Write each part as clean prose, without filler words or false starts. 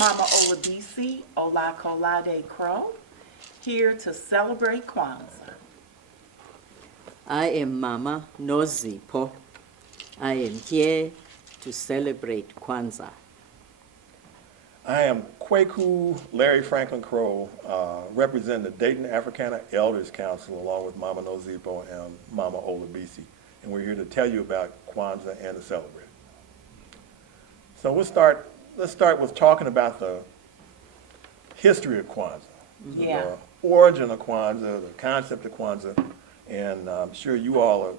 Mama Olabisi, Olakolade Crowe, here to celebrate Kwanzaa. I am Mama Nozipo. I am here to celebrate Kwanzaa. I am Kweku Larry Crowe, representing the Dayton Africana Elders Council along with Mama Nozipo and Mama Olabisi. And we're here to tell you about Kwanzaa and to celebrate. So let's start with talking about the history of Kwanzaa, Yeah. the origin of Kwanzaa, the concept of Kwanzaa, and I'm sure you all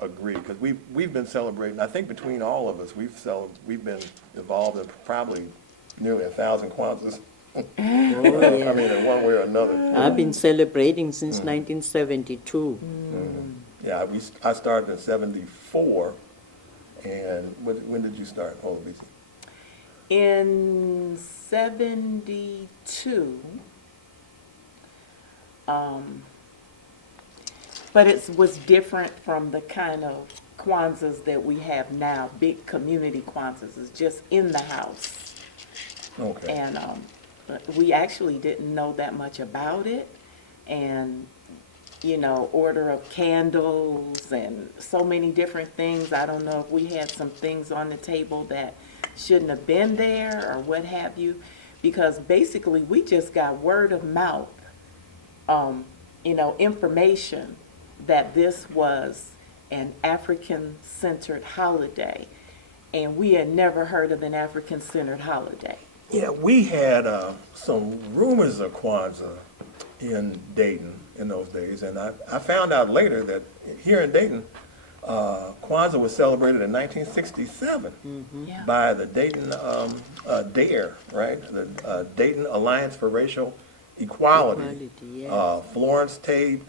agree because we've been celebrating. I think between all of us, we've been involved in probably nearly 1,000 Kwanzaas. Oh, yeah. I mean, in one way or another. I've been celebrating since 1972. Yeah, I started in '74, and when did you start, Olabisi? In 72, but it was different from the kind of Kwanzaas that we have now, big community Kwanzaas. It's just in the house. Okay. And we actually didn't know that much about it. And, you know, order of candles and so many different things. I don't know if we had some things on the table that shouldn't have been there or what have you. Because basically we just got word of mouth, you know, information that this was an African-centered holiday. And we had never heard of an African-centered holiday. Yeah, we had some rumors of Kwanzaa in Dayton in those days, and I found out later that here in Dayton, Kwanzaa was celebrated in 1967 Yeah. by the Dayton DARE, right? The Dayton Alliance for Racial Equality. Yeah. Florence Tate,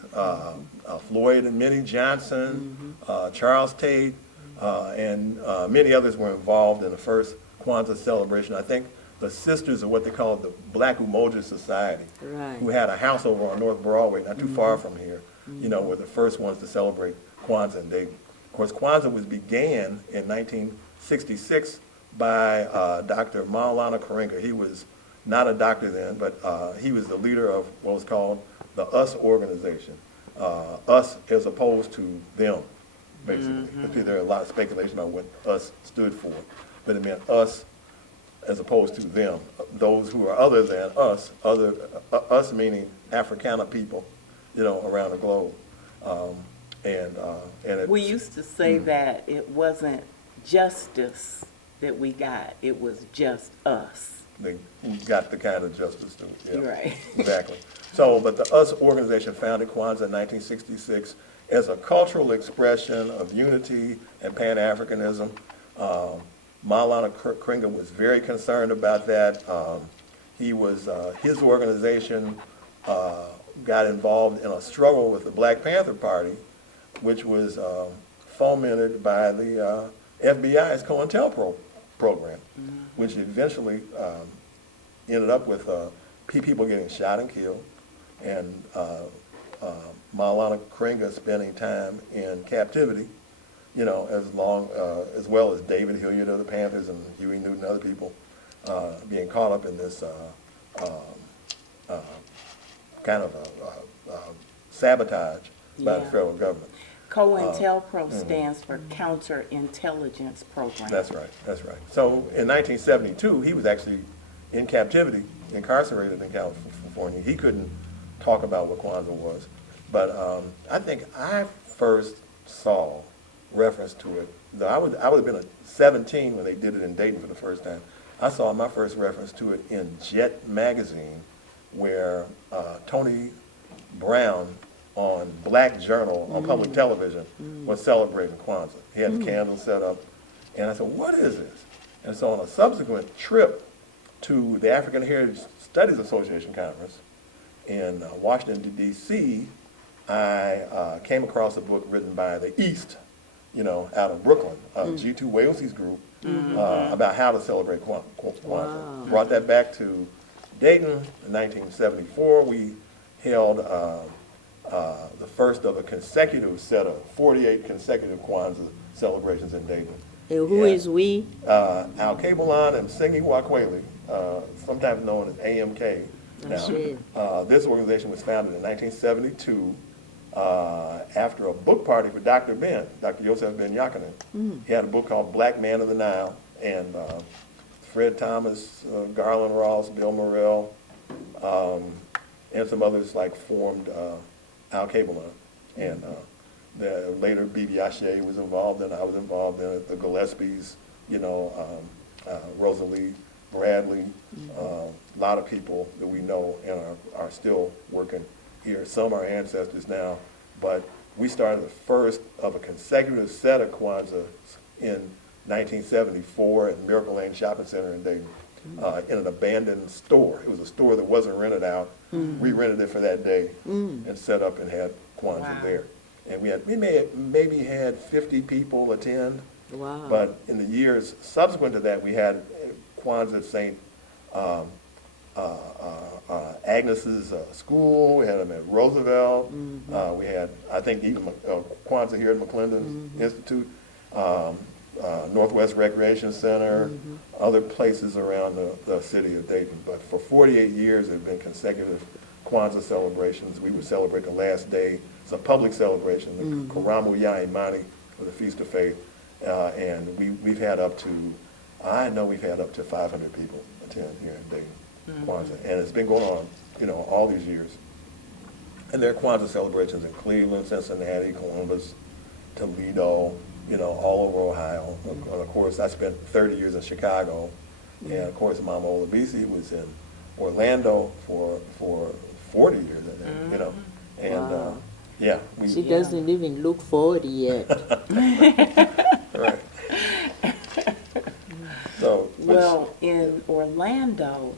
Floyd and Minnie Johnson, Charles Tate, and many others were involved in the first Kwanzaa celebration. I think the sisters of what they call the Black Umoja Society, Right. who had a house over on North Broadway, not too far from here, you know, were the first ones to celebrate Kwanzaa in Dayton. Of course, Kwanzaa was began in 1966 by Dr. Maulana Karenga. He was not a doctor then, but he was the leader of what was called the US organization. Us as opposed to them, basically. There are a lot of speculation about what us stood for, but it meant us as opposed to them, those who are other than us, us meaning Africana people, you know, around the globe. And We used to say that it wasn't justice that we got, it was just us. they got the kind of justice to, yeah. You're right. Exactly. So, but the US organization founded Kwanzaa in 1966 as a cultural expression of unity and Pan-Africanism. Maulana Karenga was very concerned about that. His organization got involved in a struggle with the Black Panther Party, which was fomented by the FBI's COINTELPRO program, which eventually ended up with people getting shot and killed, and Maulana Karenga spending time in captivity, you know, as well as David Hilliard of the Panthers and Huey Newton and other people being caught up in this kind of sabotage by the Yeah. federal government. COINTELPRO stands for Counterintelligence Program. That's right, that's right. So in 1972, he was actually in captivity, incarcerated in California. He couldn't talk about what Kwanzaa was. But I think I first saw reference to it, though I would have been 17 when they did it in Dayton for the first time. I saw my first reference to it in Jet magazine, where Tony Brown on Black Journal on public television was celebrating Kwanzaa. He had the candles set up, and I said, what is this? And so on a subsequent trip to the African Heritage Studies Association conference in Washington, D.C., I came across a book written by the East, you know, out of Brooklyn, G2 Wales's group, about how to celebrate Kwanzaa. Wow. Brought that back to Dayton in 1974. We held the first of a consecutive set of 48 consecutive Kwanzaa celebrations in Dayton. And who is we? Al Kabelan and Singi Wakweli sometimes known as AMK. Now, this organization was founded in 1972 after a book party for Dr. Yosef Ben Yakinen. He had a book called Black Man of the Nile, and Fred Thomas, Garland Ross, Bill Morrell, and some others formed Al Kabelman. And later B.B. Ashe was involved in it. I was involved in it. The Gillespies, Rosalie Bradley, a lot of people that we know and are still working here. Some are ancestors now, but we started the first of a consecutive set of Kwanzaa in 1974 at Miracle Lane Shopping Center in Dayton, in an abandoned store. It was a store that wasn't rented out. We rented it for that day and set up and had Kwanzaa there. And we maybe had 50 people attend. Wow. But in the years subsequent to that, we had Kwanzaa at St. Agnes's school. We had them at Roosevelt. We had, I think, even Kwanzaa here at McClendon Institute, Northwest Recreation Center, other places around the city of Dayton. But for 48 years, there have been consecutive Kwanzaa celebrations. We would celebrate the last day. It's a public celebration, the Karamu Ya Imani, for the Feast of Faith. And we've had up to, I know we've had up to 500 people attend here in Dayton, Kwanzaa. And it's been going on, all these years. And there are Kwanzaa celebrations in Cleveland, Cincinnati, Columbus, Toledo, all over Ohio. And of course, I spent 30 years in Chicago. And of course, Mama Olabisi was in Orlando for 40 years, I think, And Wow. yeah. She doesn't even look 40 yet. Right. So, Well, in Orlando,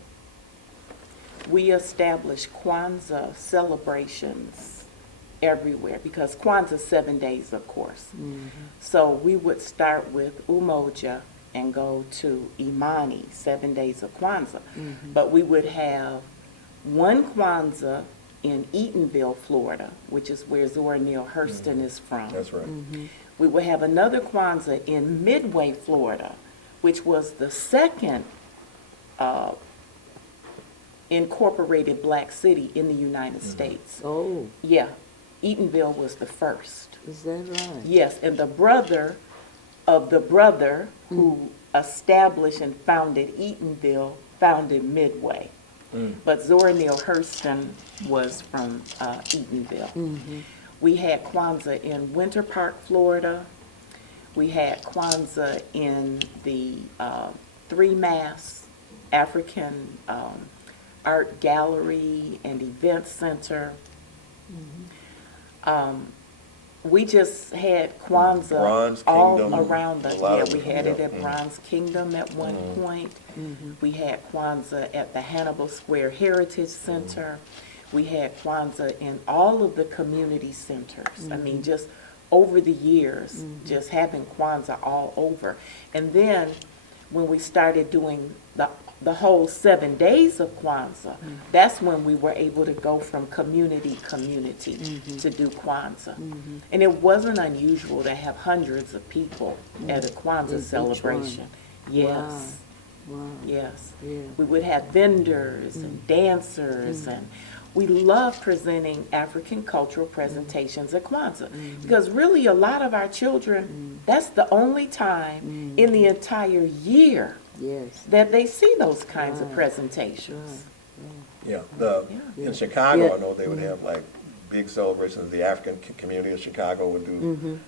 we established Kwanzaa celebrations everywhere because Kwanzaa's 7 days, of course. So we would start with Umoja and go to Imani, 7 days of Kwanzaa. But we would have one Kwanzaa in Eatonville, Florida, which is where Zora Neale Hurston is from. that's right. We would have another Kwanzaa in Midway, Florida, which was the second incorporated black city in the United States. Oh, Yeah, Eatonville was the first. is that right? Yes, and the brother of the brother who established and founded Eatonville founded Midway. But Zora Neale Hurston was from Eatonville. We had Kwanzaa in Winter Park, Florida. We had Kwanzaa in the Three Mass African Art Gallery and Event Center. We just had Kwanzaa Bronze all Kingdom, around us. a lot Yeah, of we them, had it yeah. at Bronze Kingdom at one point. We had Kwanzaa at the Hannibal Square Heritage Center. We had Kwanzaa in all of the community centers. I mean, just over the years, just having Kwanzaa all over. And then when we started doing the whole 7 days of Kwanzaa, that's when we were able to go from community to do Kwanzaa. And it wasn't unusual to have hundreds of people at a Kwanzaa In each celebration. one. Yes, Wow. yes. Yeah. We would have vendors and dancers, and we love presenting African cultural presentations at Kwanzaa. Because really a lot of our children, that's the only time in the entire year Yes. that they see those kinds of Right. presentations. Yeah. Yeah. In Chicago, Yeah. I know they would have big celebrations. The African community of Chicago would do.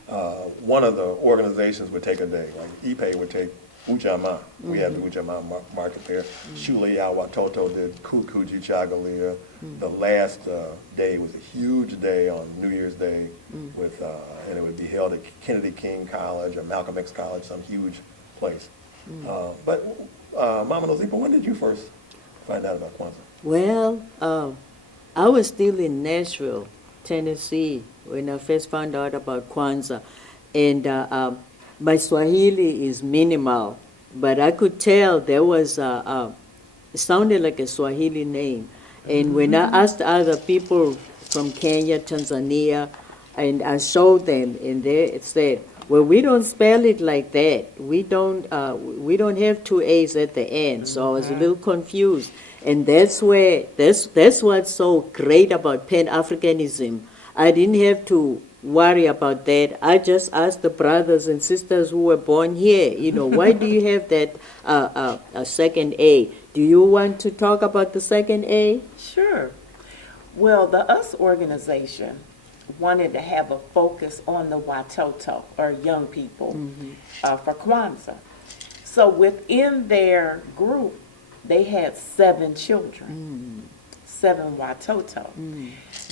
One of the organizations would take a day. Like Ipe would take Ujamaa. We had the Ujamaa market there. Shule Awatoto did Kukuji Chagalia. The last day was a huge day on New Year's Day, with and it would be held at Kennedy King College or Malcolm X College, some huge place. But Mama Nozipo, when did you first find out about Kwanzaa? Well, I was still in Nashville, Tennessee, when I first found out about Kwanzaa. And my Swahili is minimal, but I could tell there was it sounded like a Swahili name. And when I asked other people from Kenya, Tanzania, And I showed them, and they said, well, we don't spell it like that. We don't have two A's at the end. So I was a little confused. And that's what's so great about Pan-Africanism. I didn't have to worry about that. I just asked the brothers and sisters who were born here, why do you have that a second A? Do you want to talk about the second A? Sure. Well, the US organization wanted to have a focus on the watoto, or young people, for Kwanzaa. So within their group, they had 7 children, 7 watoto.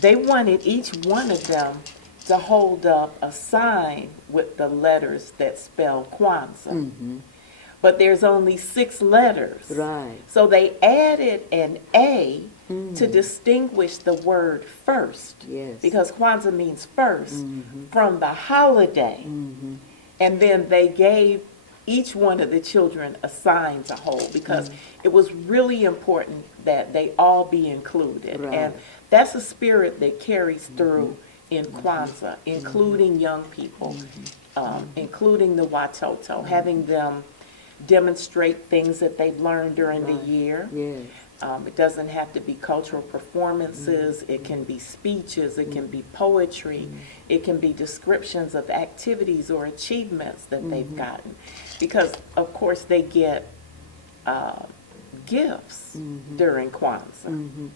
They wanted each one of them to hold up a sign with the letters that spell Kwanzaa. But there's only 6 letters. Right. So they added an A to distinguish the word first. Yes. Because Kwanzaa means first from the holiday. And then they gave each one of the children a sign to hold, because it was really important that they all be included. Right. And that's a spirit that carries through in Kwanzaa, including young people, including the watoto, having them demonstrate things that they've learned during the year. Yes. It doesn't have to be cultural performances. It can be speeches. It can be poetry. It can be descriptions of activities or achievements that they've gotten. Because, of course, they get gifts during Kwanzaa.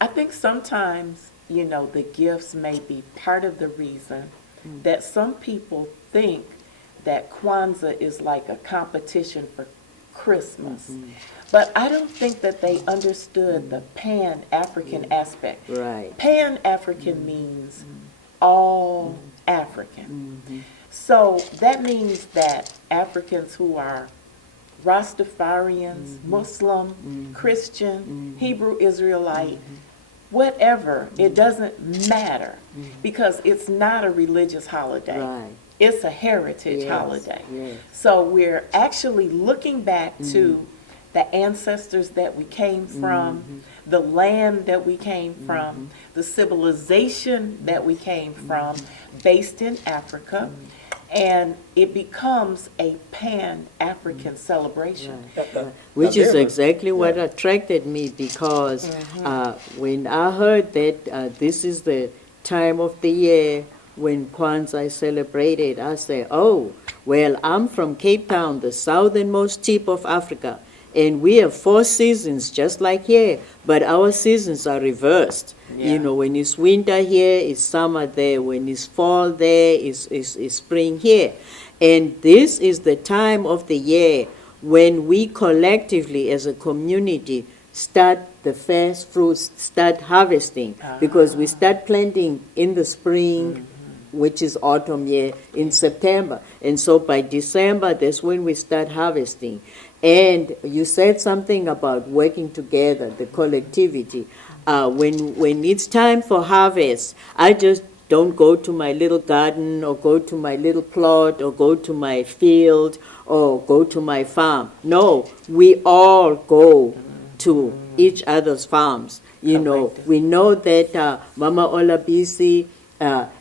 I think sometimes, the gifts may be part of the reason that some people think that Kwanzaa is like a competition for Christmas. But I don't think that they understood the Pan-African aspect. Right. Pan-African means all African. So that means that Africans who are Rastafarians, Muslim, Christian, Hebrew Israelite, whatever, it doesn't matter, because it's not a religious holiday. Right. It's a heritage holiday. Yes. So we're actually looking back to the ancestors that we came from, the land that we came from, the civilization that we came from, based in Africa, and it becomes a Pan-African celebration. Which is exactly what attracted me, because when I heard that this is the time of the year when Kwanzaa is celebrated, I say, oh, well, I'm from Cape Town, the southernmost tip of Africa, and we have 4 seasons just like here, but our seasons are reversed. When it's winter here, it's summer there. When it's fall there, it's spring here. And this is the time of the year when we collectively as a community start the first fruits, start harvesting, because we start planting in the spring, which is autumn here, in September. And so by December, that's when we start harvesting. And you said something about working together, the collectivity. When it's time for harvest, I just don't go to my little garden or go to my little plot or go to my field or go to my farm. No, we all go to each other's farms. We know that Mama Olabisi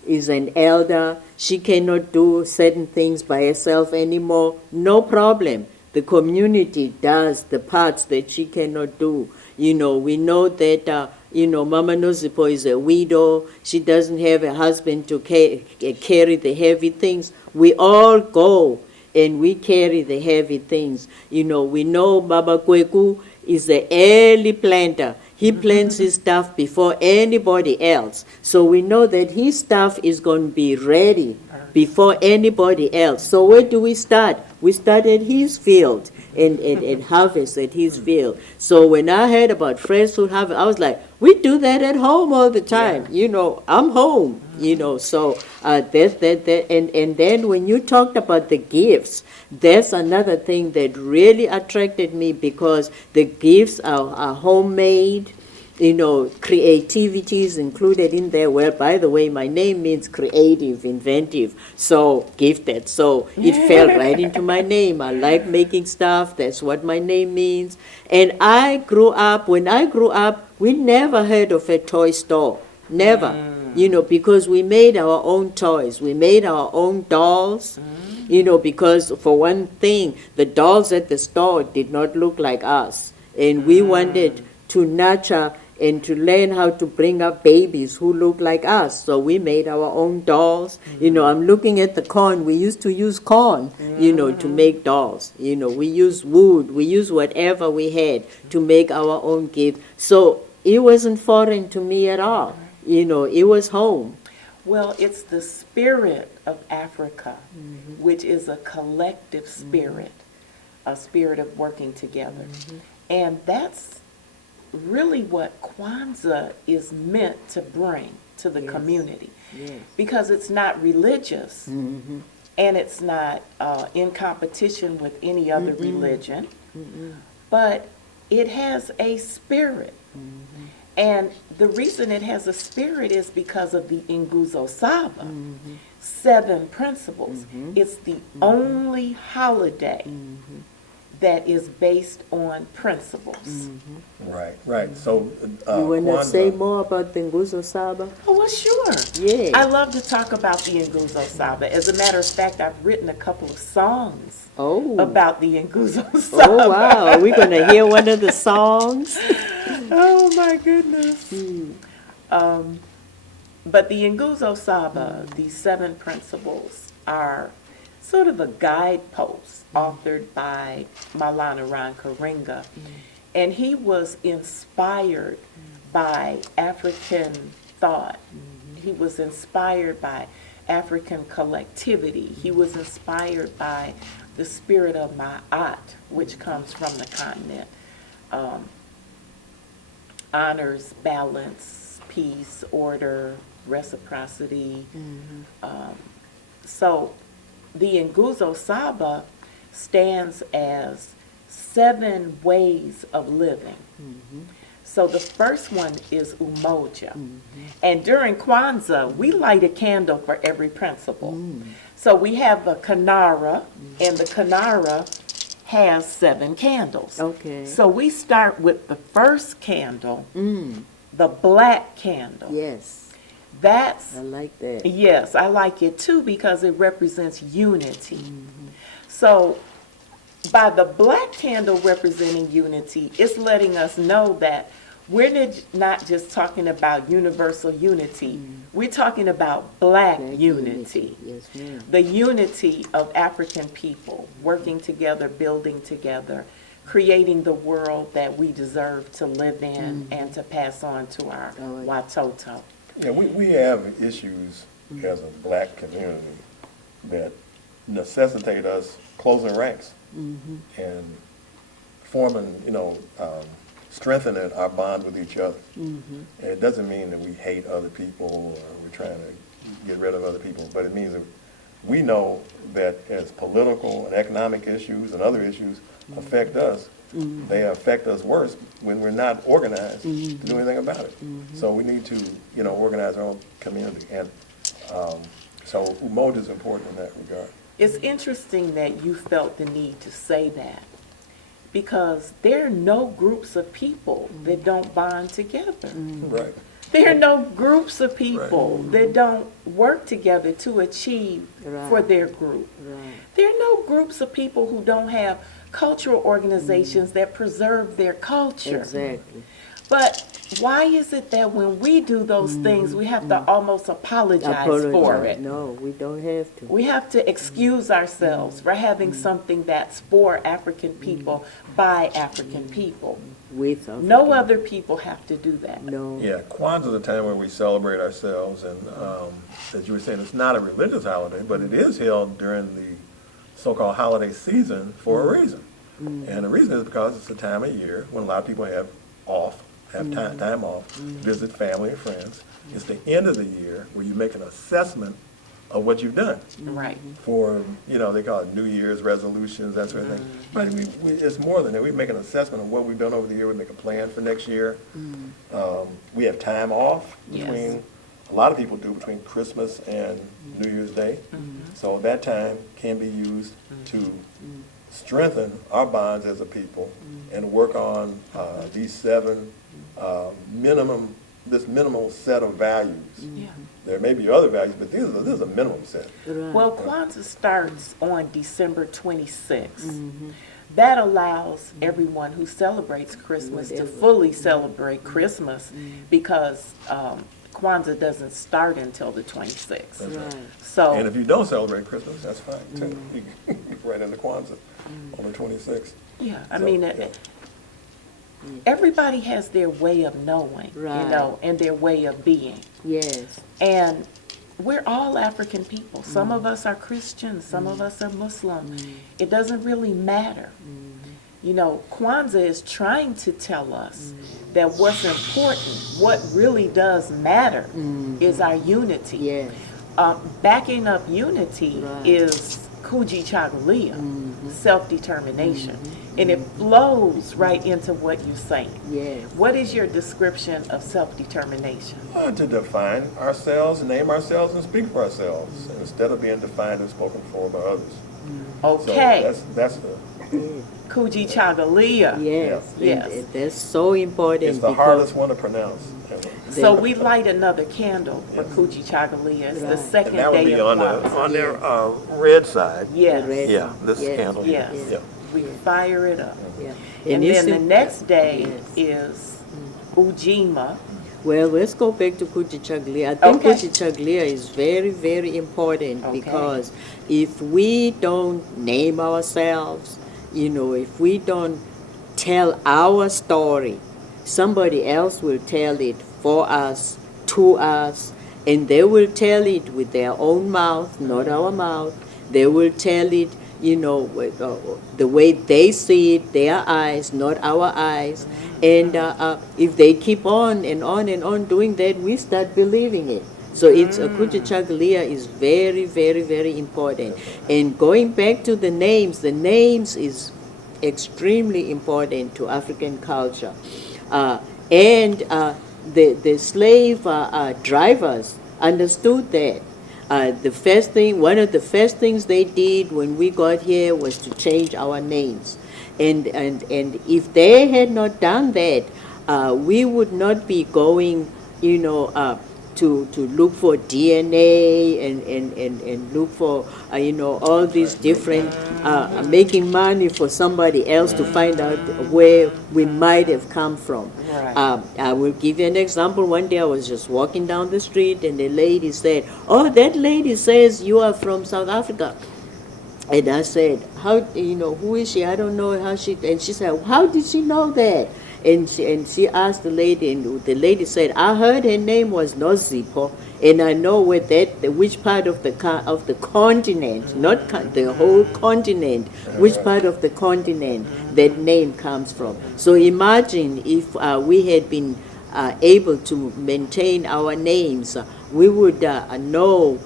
is an elder. She cannot do certain things by herself anymore. No problem. The community does the parts that she cannot do. We know that, Mama Nozipo is a widow. She doesn't have a husband to carry the heavy things. We all go and we carry the heavy things. We know Baba Kweku is an early planter. He plants his stuff before anybody else. So we know that his stuff is going to be ready before anybody else. So where do we start? We start at his field and harvest at his field. So when I heard about fresh fruit harvest, I was like, we do that at home all the time. I'm home. So that's that. And then when you talked about the gifts, that's another thing that really attracted me, because the gifts are homemade. Creativity is included in there. Well, by the way, my name means creative, inventive, so gifted. So it fell right into my name. I like making stuff. That's what my name means. And when I grew up, we never heard of a toy store. Never. because we made our own toys, we made our own dolls, because for one thing, the dolls at the store did not look like us. And we wanted to nurture and to learn how to bring up babies who look like us. So we made our own dolls. I'm looking at the corn. We used to use corn, to make dolls. We use wood. We use whatever we had to make our own gift. So it wasn't foreign to me at all. It was home. Well, it's the spirit of Africa, which is a collective spirit, a spirit of working together. And that's really what Kwanzaa is meant to bring to the community. Yes. Because it's not religious, and it's not in competition with any other religion, but it has a spirit. And the reason it has a spirit is because of the Nguzo Saba, 7 principles. It's the only holiday that is based on principles. Right. So, You want to Kwanzaa- say more about the Nguzo Saba? Oh, well, sure. Yeah. I love to talk about the Nguzo Saba. As a matter of fact, I've written a couple of songs about the Nguzo Saba. Oh, wow. Are we going to hear one of the songs? Oh, my goodness. But the Nguzo Saba, these 7 principles, are sort of a guidepost authored by Maulana Ran Karenga. And he was inspired by African thought. He was inspired by African collectivity. He was inspired by the spirit of Ma'at, which comes from the continent. Honors, balance, peace, order, reciprocity. So the Nguzo Saba stands as 7 ways of living. So the first one is umoja. And during Kwanzaa, we light a candle for every principle. So we have the Kanara, and the Kanara has 7 candles. Okay. So we start with the first candle, the black candle. Yes. That's, I like that. yes, I like it too because it represents unity. So by the black candle representing unity, it's letting us know that we're not just talking about universal unity. We're talking about black unity. Yes, ma'am. The unity of African people working together, building together, creating the world that we deserve to live in and to pass on to our watoto. Yeah, we have issues as a black community that necessitate us closing ranks and forming, strengthening our bond with each other. And it doesn't mean that we hate other people or we're trying to get rid of other people, but it means that we know that as political and economic issues and other issues affect us, they affect us worse when we're not organized to do anything about it. So we need to, organize our own community. And so umoja is important in that regard. It's interesting that you felt the need to say that because there are no groups of people that don't bond together. Right. There are no groups of people that don't work together to achieve for their group. There are no groups of people who don't have cultural organizations that preserve their culture. Exactly. But why is it that when we do those things, we have to almost apologize for it? No, we don't have to. We have to excuse ourselves for having something that's for African people by African people. With No other people have to do that. No. Yeah, Kwanzaa is a time where we celebrate ourselves, and as you were saying, it's not a religious holiday, but it is held during the so-called holiday season for a reason. And the reason is because it's a time of year when a lot of people have time off, visit family and friends. It's the end of the year where you make an assessment of what you've done. Right. For, they call it New Year's resolutions, that sort of thing. But it's more than that. We make an assessment of what we've done over the year. We make a plan for next year. We have time off between, a lot of people do, between Christmas and New Year's Day. So that time can be used to strengthen our bonds as a people and work on these 7 minimum, this minimal set of values. Yeah. There may be other values, but this is a minimum set. Right. Well, Kwanzaa starts on December 26th. That allows everyone who celebrates Christmas to Whatever. fully celebrate Christmas because Kwanzaa doesn't start until the 26th. That's right. Right. And So, if you don't celebrate Christmas, that's fine too. You can get right into Kwanzaa on the 26th. yeah, I So, mean, yeah. everybody has their way of knowing, you Right. know, and their way of being. Yes. And we're all African people. Some of us are Christians, some of us are Muslim. It doesn't really matter. You know, Kwanzaa is trying to tell us that what's important, what really does matter, is our unity. Yes. Backing up unity Right. is Kuji Chagalia, self-determination. And it flows right into what you're saying. Yes. What is your description of self-determination? To define ourselves, name ourselves, and speak for ourselves, instead of being defined and spoken for by others. Okay, So that's the, Kuji Chagalia. Yes. Yes. And that's so important. it's the because hardest one to pronounce. So we light another candle for Kuji Chagalia. It's the Right. second And that would day be of on Kwanzaa. their red side. Yes, red- Yeah, this Yes. candle. yes. Yeah. We fire it up. Yeah. And it's then the im- next day Yes. is Ujima. Well, let's go back to Kujichaglia. I think Okay. Kujichaglia is very, very important Okay. because if we don't name ourselves, you know, if we don't tell our story, somebody else will tell it for us, to us, and they will tell it with their own mouth, not our mouth. They will tell it, you know, with, the way they see it, their eyes, not our eyes. And if they keep on and on and on doing that, we start believing it. So it's Kujichagalia is very, very, very important. And going back to the names is extremely important to African culture. The slave drivers understood that. One of the first things they did when we got here was to change our names. And if they had not done that, we would not be going, you know, to look for DNA and look for, you know, all these different, making money for somebody else to find out where we might have come from. Right. I will give you an example. One day I was just walking down the street and the lady said, "Oh, that lady says you are from South Africa." And I said, "How, you know, who is she? I don't know how she," and she said, "How did she know that?" And she asked the lady, and the lady said, "I heard her name was Nozipo, and I know which part of the continent, not the whole continent, which part of the continent that name comes from." So imagine if we had been able to maintain our names, we would know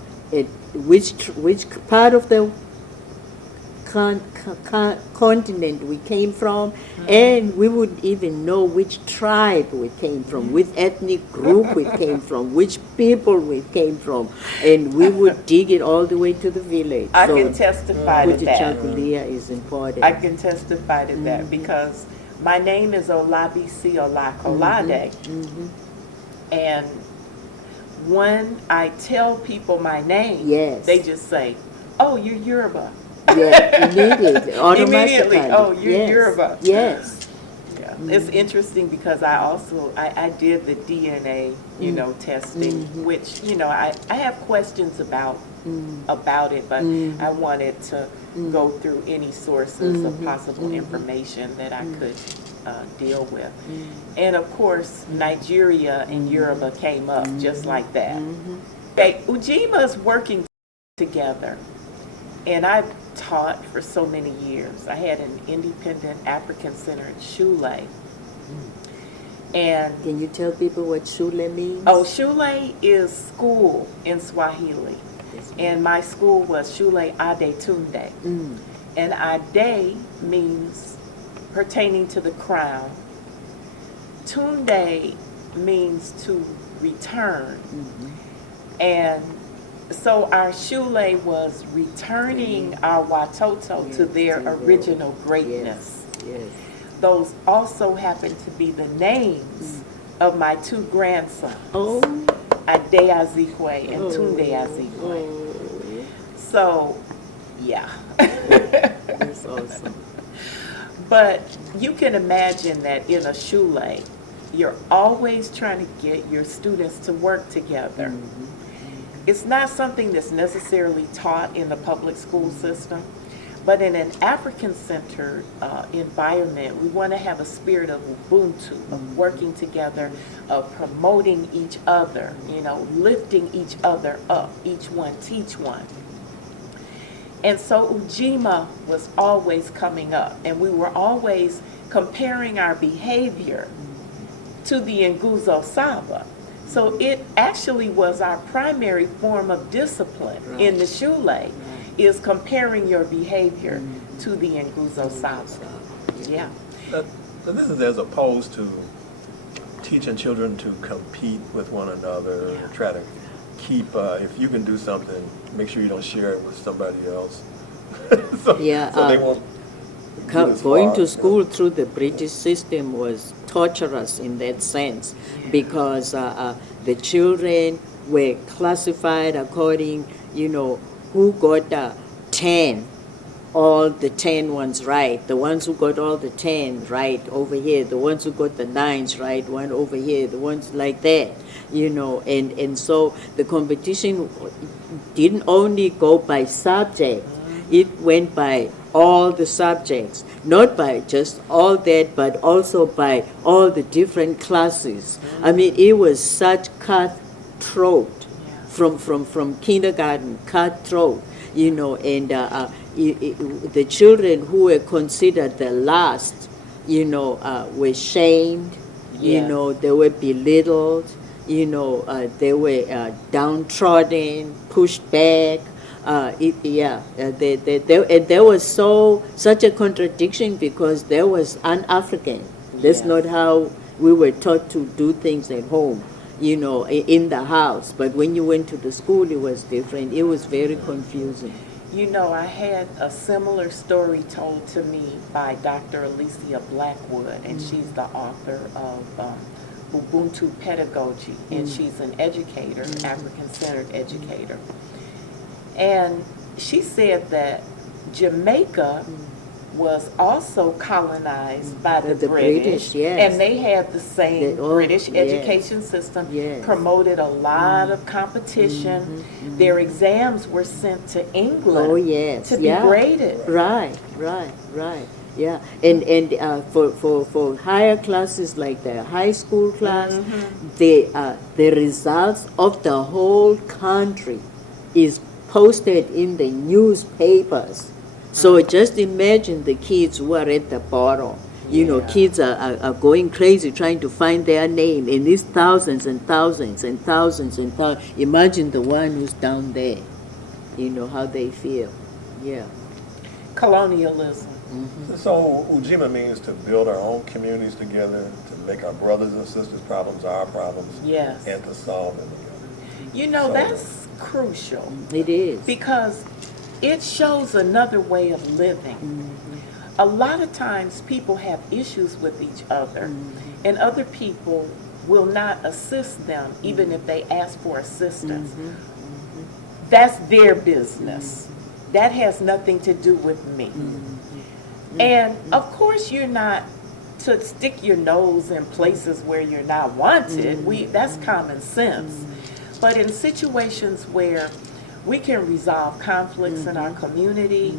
which part of the continent we came from, and we would even know which tribe we came from, which ethnic group we came from, which people we came from, and we would dig it all the way to the village. I So can testify to that. Kujichagalia is important. I can testify to that because my name is Olabisi Olakolade. And when I tell people my name, Yes. they just say, "Oh, you're Yoruba." Yeah, immediately, automatically. Immediately, "Oh, you're Yes. Yoruba." Yes. Yeah. It's interesting because I did the DNA, you know, testing, which, you know, I have questions about it, but I wanted to go through any sources of possible information that I could deal with. And of course, Nigeria and Yoruba came up just like that. Okay, Ujima's working together, and I've taught for so many years. I had an independent African center in Shule. And Can you tell people what Shule means? oh, Shule is school in Swahili. And my school was Shule Ade Tunde. And Ade means pertaining to the crown. Tunde means to return. And so our Shule was returning our Watoto to their original greatness. Yes. Those also happen to be the names of my two grandsons, Oh. Ade Azikwe and Tunde Azikwe. So, yeah. That's awesome. But you can imagine that in a shule, you're always trying to get your students to work together. It's not something that's necessarily taught in the public school system, but in an African-centered environment, we want to have a spirit of Ubuntu, of working together, of promoting each other, lifting each other up, each one teach one. And so Ujima was always coming up, and we were always comparing our behavior to the Nguzo Saba. So it actually was our primary form of discipline in the shule, is comparing your behavior to the Nguzo Saba. Yeah. Now, this is as opposed to teaching children to compete with one another, try to keep, if you can do something, make sure you don't share it with somebody else. so they won't go as Going far, to school through the British system was torturous in that sense, because the children were classified according, who got 10, all the 10 ones right, the ones who got all the 10 right over here, the ones who got the 9s right, one over here, the ones like that, and so the competition didn't only go by subject, it went by all the subjects, not by just all that, but also by all the different classes. I mean, it was such cutthroat from kindergarten, cutthroat, and the children who were considered the last, were shamed, they were belittled, they were downtrodden, pushed back. There was such a contradiction, because there was un-African. That's not how we were taught to do things at home, in the house. But when you went to the school, it was different. It was very confusing. I had a similar story told to me by Dr. Alicia Blackwood, and she's the author of Ubuntu Pedagogy, and she's an educator, African-centered educator. And she said that Jamaica was also colonized by the British, and they had the same British education system, promoted a lot of competition. Their exams were sent to England to be graded. Right. Yeah, and for higher classes like the high school class, the results of the whole country is posted in the newspapers. So just imagine the kids who are at the bottom. Kids are going crazy trying to find their name, and these thousands and thousands and thousands and thousands. Imagine the one who's down there, how they feel. Yeah. Colonialism. So Ujima means to build our own communities together, to make our brothers and sisters' problems our problems, and to solve them together. That's crucial. It is. Because it shows another way of living. A lot of times people have issues with each other, and other people will not assist them even if they ask for assistance. That's their business. That has nothing to do with me. And of course you're not to stick your nose in places where you're not wanted. That's common sense. But in situations where we can resolve conflicts in our community,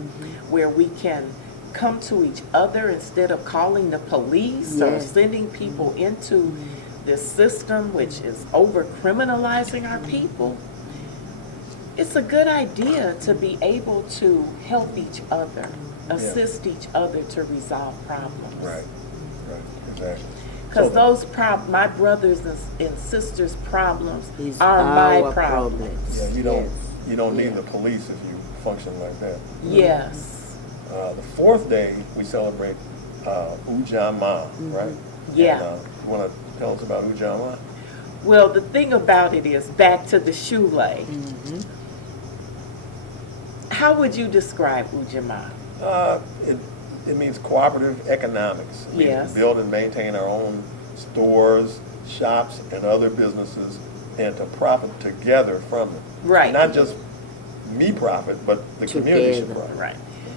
where we can come to each other instead of calling the police or sending people into this system which is over-criminalizing our people, it's a good idea to be able to help each other, assist each other to resolve problems. Right, exactly. Because my brothers and sisters' problems are my problems. Yeah, you don't need the police if you function like that. Yes. The fourth day, we celebrate Ujamaa, right? Yeah. And, you want to tell us about Ujamaa? Well, the thing about it is, back to the shule. How would you describe Ujamaa? It means cooperative economics. It means build and maintain our own stores, shops and other businesses and to profit together from it. Right. Not just me profit, but the community should Together. profit. Right.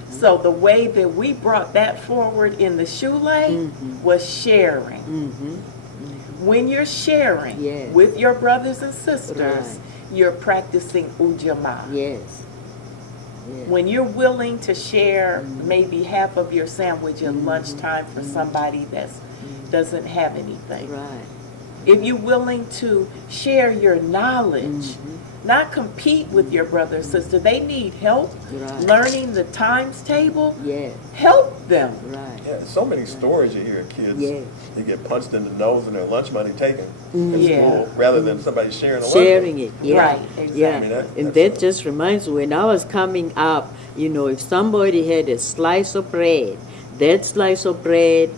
So the way that we brought that forward in the Shule was sharing. When you're sharing Yes. with your brothers and sisters, Right. you're practicing ujamaa. Yes. Yes. When you're willing to share maybe half of your sandwich at lunchtime for somebody that doesn't have anything. Right. If you're willing to share your knowledge, not compete with your brother or sister, they need help Right. learning the times table, Yes. help them. Right. Yeah, so many stories you hear of kids, Yes. they get punched in the nose and their lunch money taken at Yeah. school, rather than somebody sharing a lunch. Sharing it, yeah. Right, Yeah, exactly. I mean, and that's that just reminds me, when I was coming up, you know, if somebody had a slice of bread, that slice of bread,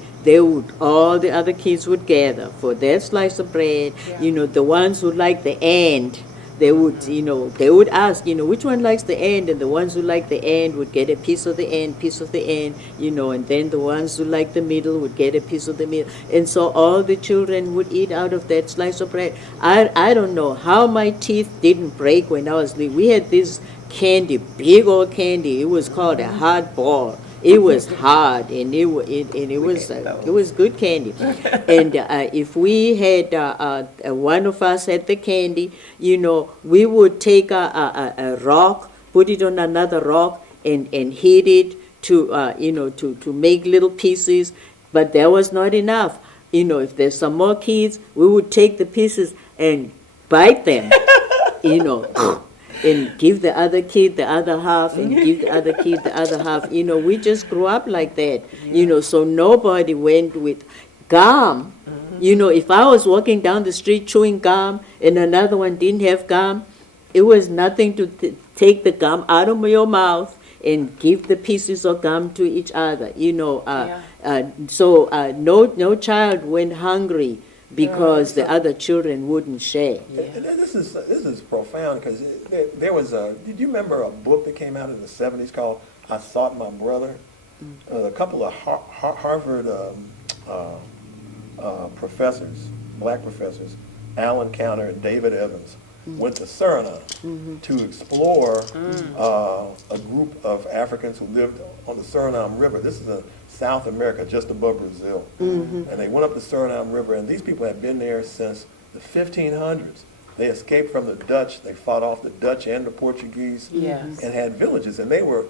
all the other kids would gather for that slice of bread. Yeah. You know, the ones who like the end, they would ask, which one likes the end, and the ones who like the end would get a piece of the end, and then the ones who like the middle would get a piece of the middle. And so all the children would eat out of that slice of bread. I don't know how my teeth didn't break when I was little. We had this candy, big old candy. It was called a hard ball. It was hard, and it was good candy. And if we had one of us had the candy, we would take a rock, put it on another rock, and hit it to make little pieces. But that was not enough. If there's some more kids, we would take the pieces and bite them. And give the other kid the other half, and give the other kid the other half. We just grew up like that. So nobody went with gum. If I was walking down the street chewing gum and another one didn't have gum, it was nothing to take the gum out of your mouth and give the pieces of gum to each other. So no child went hungry because the other children wouldn't share. And this is profound, because there was did you remember a book that came out in the 70s called I Thought My Brother? A couple of Harvard professors, black professors, Alan Counter and David Evans, went to Suriname to explore a group of Africans who lived on the Suriname River. This is in South America, just above Brazil. And they went up the Suriname River, and these people had been there since the 1500s. They escaped from the Dutch. They fought off the Dutch and the Portuguese, Yes. and had villages. And they were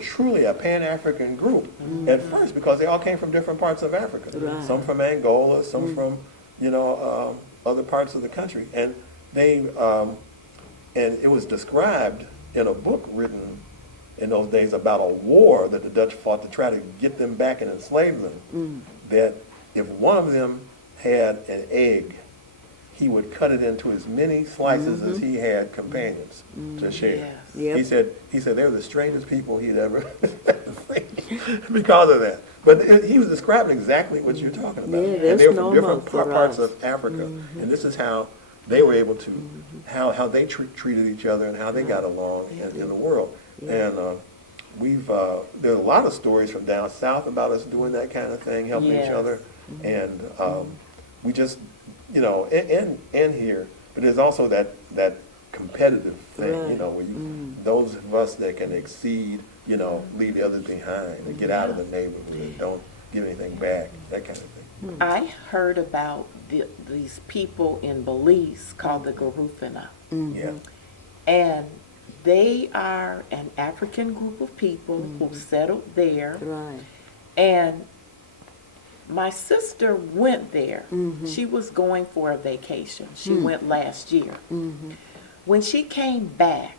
truly a Pan-African group at first, because they all came from different parts of Africa. Right. Some from Angola, some from other parts of the country. And they and it was described in a book written in those days about a war that the Dutch fought to try to get them back and enslave them. That if one of them had an egg, he would cut it into as many slices as he had companions to share. Yes. Yep. He said they were the strangest people he'd ever seen because of that. But he was describing exactly what you're talking about. Yeah, And that's they were from normal different for parts us. of Africa, and this is how they were able to, how they treated each other and how they got along in the world. And there's a lot of stories from down south about us doing that kind of thing, helping each Yes. other, and we just, and here, but there's also that competitive thing, Right. where those of us that can exceed, leave the others behind and get out of the neighborhood and don't give anything back, that kind of thing. I heard about these people in Belize called the Garufina. Yeah. And they are an African group of people who settled there. Right. And my sister went there. She was going for a vacation. She went last year. When she came back,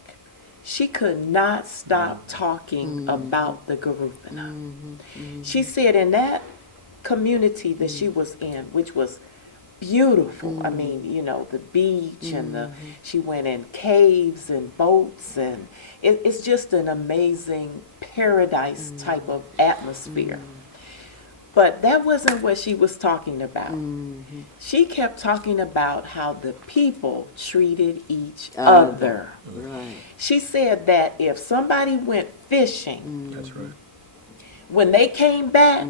she could not stop talking about the Garufina. She said in that community that she was in, which was beautiful. I mean, the beach and she went in caves and boats, and it's just an amazing paradise type of atmosphere. But that wasn't what she was talking about. She kept talking about how the people treated each other. Right. She said that if somebody went fishing, That's right. when they came back,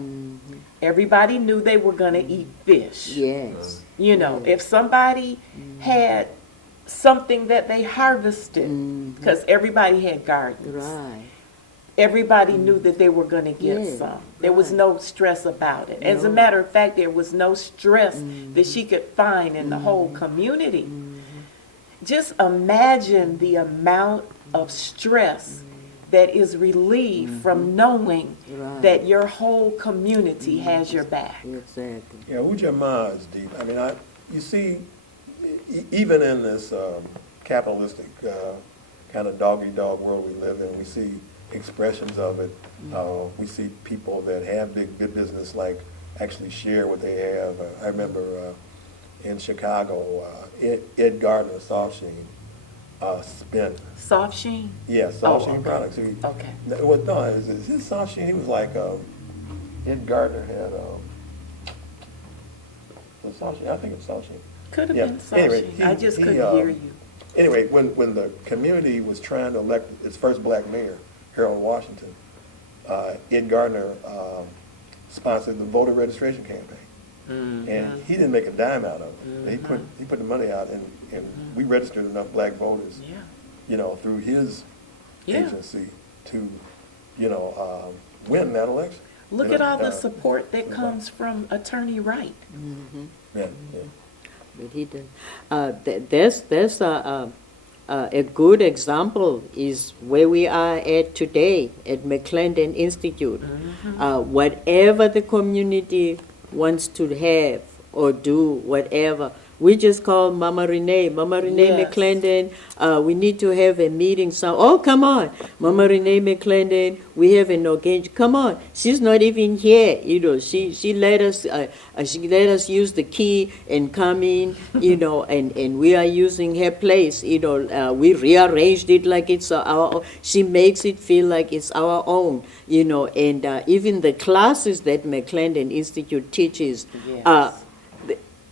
everybody knew they were going to eat fish. Yes. You know, if somebody had something that they harvested, because everybody had gardens. Right. Everybody knew that they were going to get Yeah, some. There was right. no stress about it. As a No. matter of fact, there was no stress that she could find in the whole community. Just imagine the amount of stress that is relieved from knowing Right. that your whole community has your back. Exactly. Yeah, Ujamaa is deep. I mean, you see, even in this capitalistic kind of dog-eat-dog world we live in, we see expressions of it. We see people that have big business, like, actually share what they have. I remember in Chicago, Ed Gardner, Soft Sheen, spent, Soft sheen? Soft Sheen okay. products. Okay. No, is his Soft Sheen? He was like, Ed Gardner had, was Soft Sheen? I think it was Soft Sheen. Could have Yeah, been soft anyway, sheen. I just he, couldn't hear you. Anyway, when the community was trying to elect its first black mayor, Harold Washington, Ed Gardner sponsored the voter registration campaign. And he didn't make a dime out of it. He put the money out, and we registered enough black voters, Yeah. you know, through his Yeah. agency to, you know, win that election. Look You at know, all the support that comes from Attorney Wright. Yeah, But he didn't. There's a good example is where we are at today at McClendon Institute. Whatever the community wants to have or do, whatever, we just call Mama Renee. Mama Renee Yes. McClendon, we need to have a meeting. So, oh, come on. Mama Renee McClendon, we have an engagement. Come on. She's not even here. You know, she let us use the key and come in, you know, and we are using her place. You know, we rearranged it like it's our own. She makes it feel like it's our own, you know, and even the classes that McClendon Institute teaches, Yes.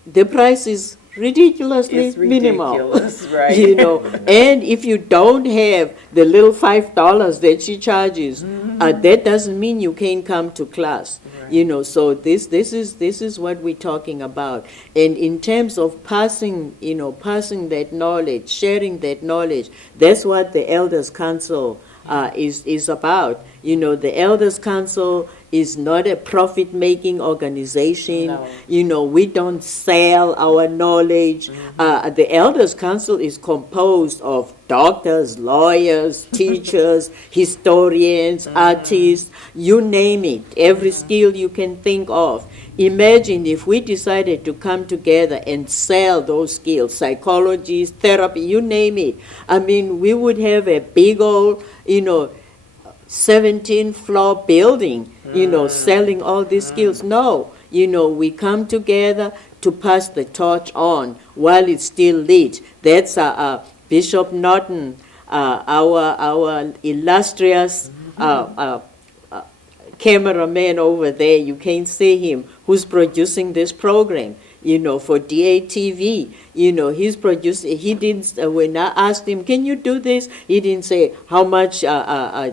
the price is ridiculously It's minimal. ridiculous, right? You know, and if you don't have the little $5 that she charges, that doesn't mean you can't come to class. Right. You know, so this is what we're talking about. And in terms of passing that knowledge, sharing that knowledge, that's what the Elders Council is about. You know, the Elders Council is not a profit-making organization. No. You know, we don't sell our knowledge. The Elders Council is composed of doctors, lawyers, teachers, historians, artists, you name it, every skill you can think of. Imagine if we decided to come together and sell those skills, psychology, therapy, you name it. I mean, we would have a big old, 17-floor building, selling all these skills. No, we come together to pass the torch on while it's still lit. That's Bishop Norton, our illustrious cameraman over there. You can't see him, who's producing this program. For DATV, he's producing. He didn't. When I asked him, "Can you do this?" He didn't say, "How much are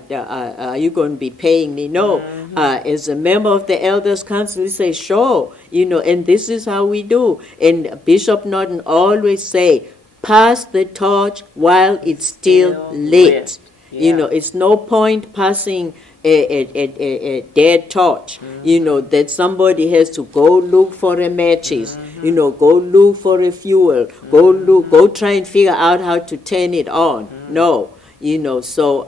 you going to be paying me?" No. As a member of the Elders Council, he says, "Sure." And this is how we do. And Bishop Norton always say, "Pass the torch while it's still lit." Yeah. It's no point passing a dead torch, that somebody has to go look for a matches, go look for a fuel, go try and figure out how to turn it on. No, so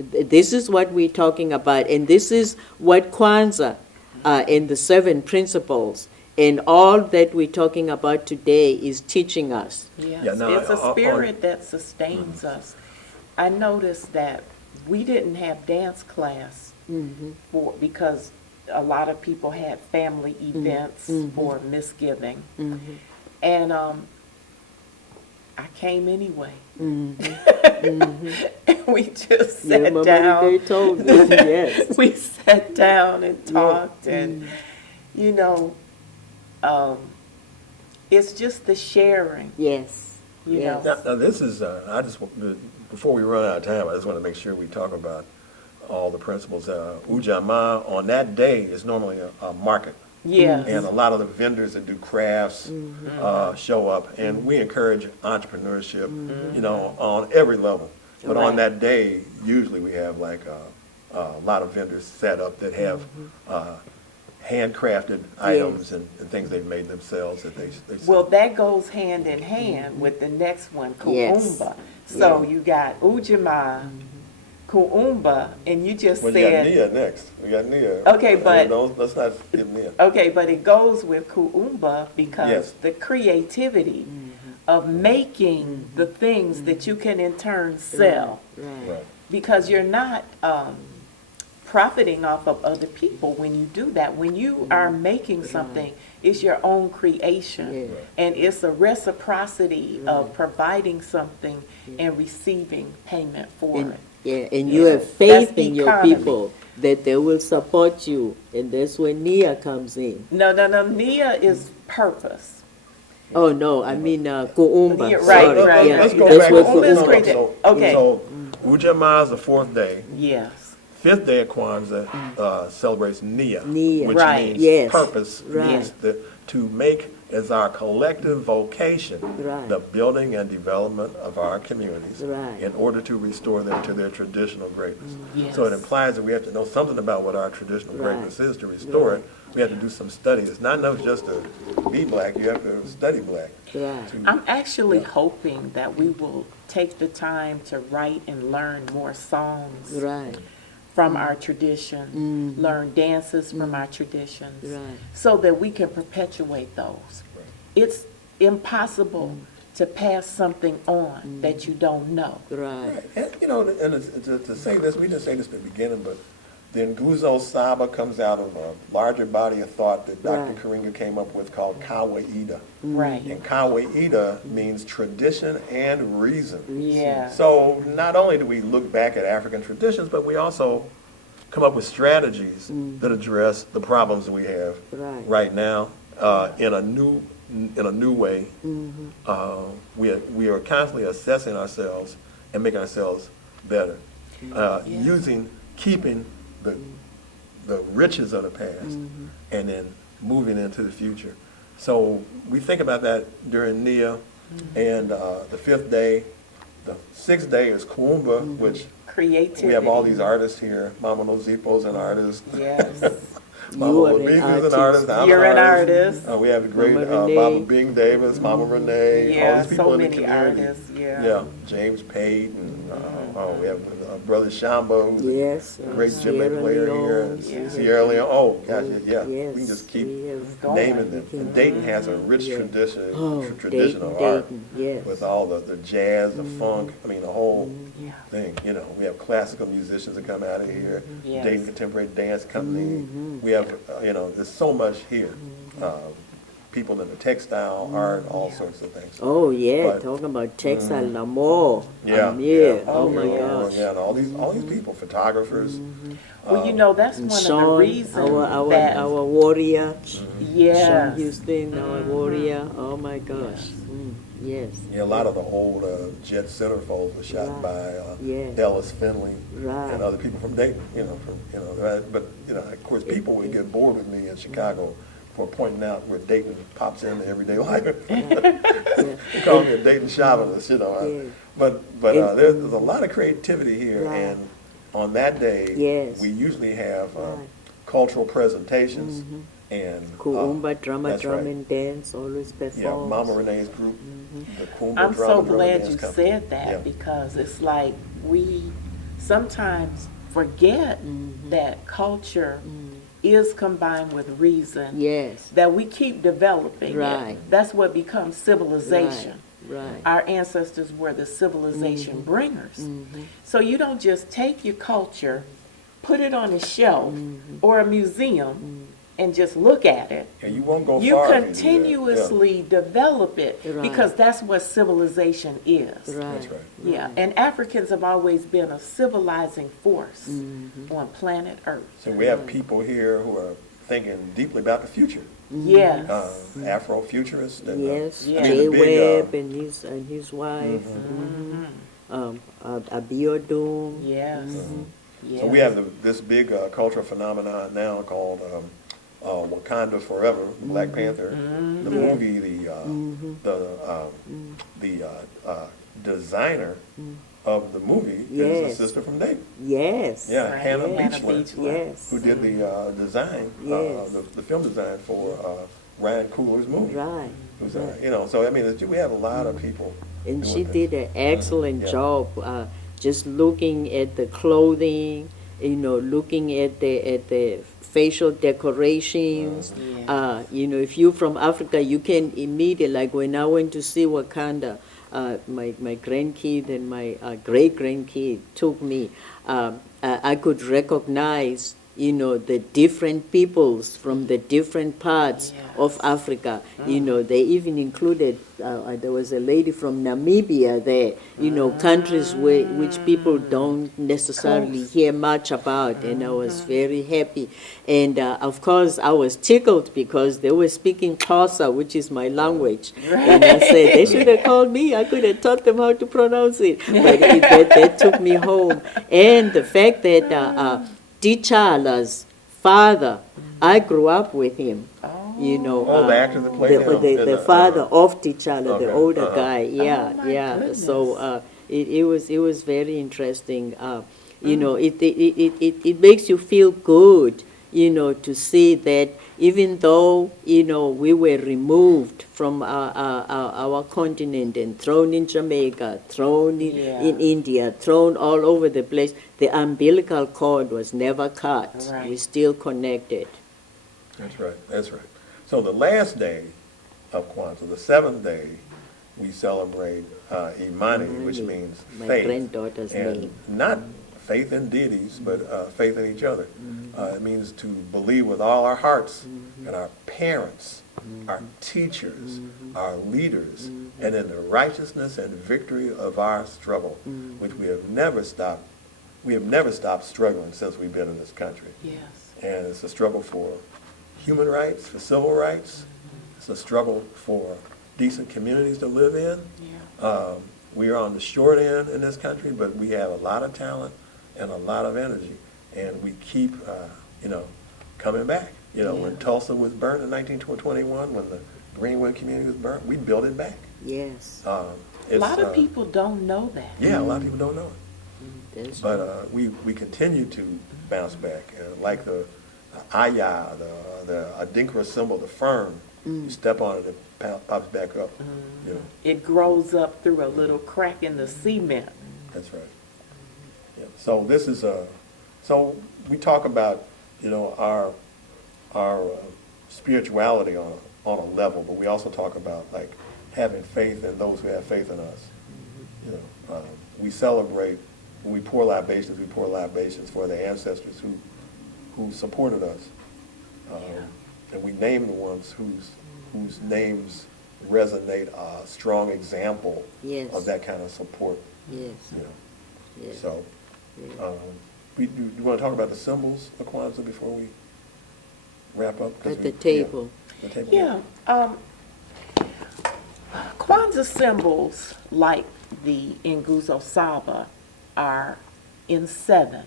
this is what we're talking about, and this is what Kwanzaa and the 7 principles and all that we're talking about today is teaching us. Yes, Yeah, no, it's a spirit that sustains us. I noticed that we didn't have dance class because a lot of people had family events for misgiving. And I came anyway. And we just sat down. They told me, yes. We sat down and talked, and it's just the sharing. Yes. You Yes. know. Now this is, before we run out of time, I just want to make sure we talk about all the principals. Ujamaa, on that day, is normally a market. Yes. And a lot of the vendors that do crafts show up. And we encourage entrepreneurship, you know, on every level. But on Right. that day, usually we have like a lot of vendors set up that have handcrafted items and things they've made themselves that they Well, sell. that goes hand in hand with the next one, Yes. Kuumba. So you got Ujamaa, Kuumba, and you just Well, you got said, Nia next. We got Nia. Okay, but- Let's not skip Nia. okay, but it goes with Kuumba because Yes. the creativity of making the things that you can in turn sell. Right. Right. Because you're not profiting off of other people when you do that. When you are making something, it's your own creation. Yeah. And it's a reciprocity of providing something and receiving payment for And, it. yeah, and you Yeah. have faith That's in your economy. people that they will support you, and that's when Nia comes in. No, Nia is purpose. Oh, no, I mean, Kuumba, Yeah, right, sorry. right, Yeah, Let's go right. back. that's what Kuumba is No, no, great. so- Okay. So Ujamaa is the fourth day. Yes. Fifth day of Kwanzaa celebrates Nia, Nia. which Right. means Yes. purpose, Right. means to make as our collective vocation Right. the building and development of our communities Right. in order to restore them to their traditional greatness. Yes. So it implies that we have to know something about what our traditional Right. greatness is to restore it. We have to do some study. It's not enough just to be black, you have to study black. Right. I'm actually hoping that we will take the time to write and learn more songs Right, from our tradition, learn dances from our traditions, right. so that we can perpetuate those. Right. It's impossible to pass something on that you don't know. Right. And, you know, and to say this, we didn't say this at the beginning, but then Nguzo Saba comes out of a larger body of thought that Dr. Right. Karinga came up with called Kawaida. Right. And Kawaida means tradition and reason. Yeah. So not only do we look back at African traditions, but we also come up with strategies that address the problems that we have Right. now in a new way. We are constantly assessing ourselves and making ourselves better, keeping the riches of the past and then moving into the future. So we think about that during Nia, and the fifth day. The sixth day is Kuumba, which Creativity. we have all these artists here. Mama Nozipo's an artist. Yes. Mama You are an Olabisi is an artist. artist. I'm You're an artist. We have the great Mama Renee. Mama Bing Davis, Mama Renee, all Yeah, these people so in the many community. artists, yeah. Yeah, James Pate, and we have Brother Shamba, who's Yes. a great djembe Sierra player here. Leone. And Sierra Leone, oh, gosh, yeah. Yes, We can just keep we have- naming them. we can- And Dayton has a rich Yeah. tradition of Dayton, art. yes. With all the jazz, the funk, I mean, the whole Yeah. thing, you know. We have classical musicians that come out of here, Yes. Dayton Contemporary Dance Company. We have, there's so much here. People in the textile, art, all sorts of things. Oh, yeah, But- talking about textile, Lamore. Yeah, Oh, my yeah. gosh. Yeah, and all these people, photographers. Well, that's And one of the Sean, reasons our that, warrior, Sean yes, Houston, our warrior. Oh, my gosh. Yes, Yeah, a lot of the old jet centerfolds were shot Right. by Yeah. Ellis Finley Right. and other people from Dayton. But of course, people would get bored with me in Chicago for pointing out where Dayton pops into everyday life. They call me a Dayton chauvinist, Yeah. But And- there's a lot of creativity here, Right. and on that day, Yes. we usually have Right. cultural presentations and Kuumba, drama, that's drum right. and dance, always Yeah, performs. Mama Renee's group, the Kuumba I'm Drum so and Drum glad Dance you Company. said that, Yeah. because it's like we sometimes forget that culture is combined with reason, Yes, that we keep developing Right. it. That's what becomes civilization. right. Our ancestors were the civilization bringers. So you don't just take your culture, put it on a shelf or a museum and just look at it. And you won't go You far if do that. continuously develop it, Right. because that's what civilization is. Yeah, Right. that's right. Yeah, and Africans have always been a civilizing force on planet Earth. So we have people here who are thinking deeply about the future. Yes, Afro-futurists. And, Yes, Yeah. Jay the big, Webb and his wife. Abiodun. yes. So we have this big cultural phenomenon now called Wakanda Forever, Black Panther. The movie, the designer of the movie is Yes. a sister from Dayton. Yes. Yeah, Right. Hannah Hannah Beachler, Beachler. Yes. who did the design, Yes. the film design for Ryan Coogler's movie. Right. Who's, you know, so I mean, we have a lot of people. And doing she this. did an excellent Yeah. job, just looking at the clothing, you know, looking at the facial decorations. Yeah. You know, if you're from Africa, you can immediately, like when I went to see Wakanda, my grandkid and my great-grandkid took me, I could recognize, you know, the different peoples from the different parts of Yes. Africa. You know, they even included, there was a lady from Namibia there, you know, countries which people don't necessarily Close. hear much about, and I was very happy. And of course, I was tickled because they were speaking Xhosa, which is my language. And I said, they should have called me. I could have taught them how to pronounce it. But that took me home. And the fact that T'Challa's father, I grew up with him. You know, Oh, the actor that played him. the father of T'Challa, Okay, the older uh-huh. guy. Yeah, Oh, my yeah. goodness. So it was very interesting. You know, it makes you feel good, you know, to see that even though, you know, we were removed from our continent and thrown in Jamaica, thrown in India, thrown all over the place, the umbilical cord was never cut. Right. We're still connected. That's right, that's right. So the last day of Kwanzaa, the seventh day, we celebrate Imani, which means My faith. granddaughter's And name. not faith in deities, but faith in each other. It means to believe with all our hearts in our parents, our teachers, our leaders, and in the righteousness and victory of our struggle, which we have never stopped. We have never stopped struggling since we've been in this country. Yes. And it's a struggle for human rights, for civil rights. It's a struggle for decent communities to live in. Yeah. We are on the short end in this country, but we have a lot of talent and a lot of energy, and we keep, you know, coming back. You know, when Tulsa was burnt in 1921, when the Greenwood community was burnt, we built it back. Yes. A lot of people don't know that. Yeah, a lot of people don't know it. That's But we continue to bounce back. Like the Aya, the Adinkra symbol, the fern, you step on it, it pops back up. You know, It grows up through a little crack in the cement. that's right. Yeah. So this is so we talk about, you know, our spirituality on a level, but we also talk about like having faith in those who have faith in us. You know, we celebrate when we pour libations. We pour libations for the ancestors who supported us, and we name the ones whose names resonate, a strong example Yes. of that kind of support. Yes. You know, Yes. so do you want to talk about the symbols of Kwanzaa before we wrap up? 'Cause At the yeah, table. the table. Yeah. Kwanzaa symbols like the Nguzo Saba are in 7.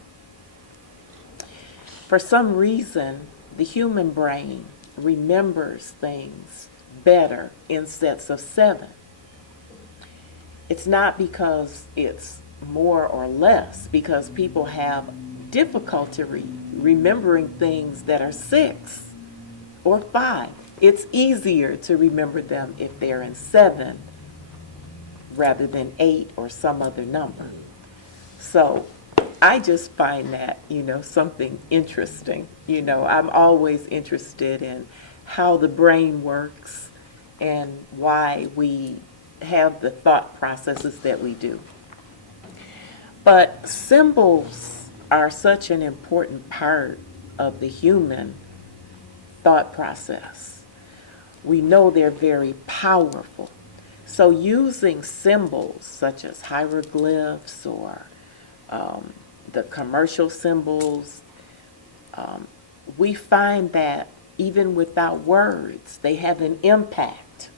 For some reason, the human brain remembers things better in sets of 7. It's not because it's more or less, because people have difficulty remembering things that are 6 or 5. It's easier to remember them if they're in 7 rather than 8 or some other number. So I just find that, you know, something interesting. You know, I'm always interested in how the brain works and why we have the thought processes that we do. But symbols are such an important part of the human thought process. We know they're very powerful. So using symbols such as hieroglyphs or the commercial symbols, we find that even without words, they have an impact.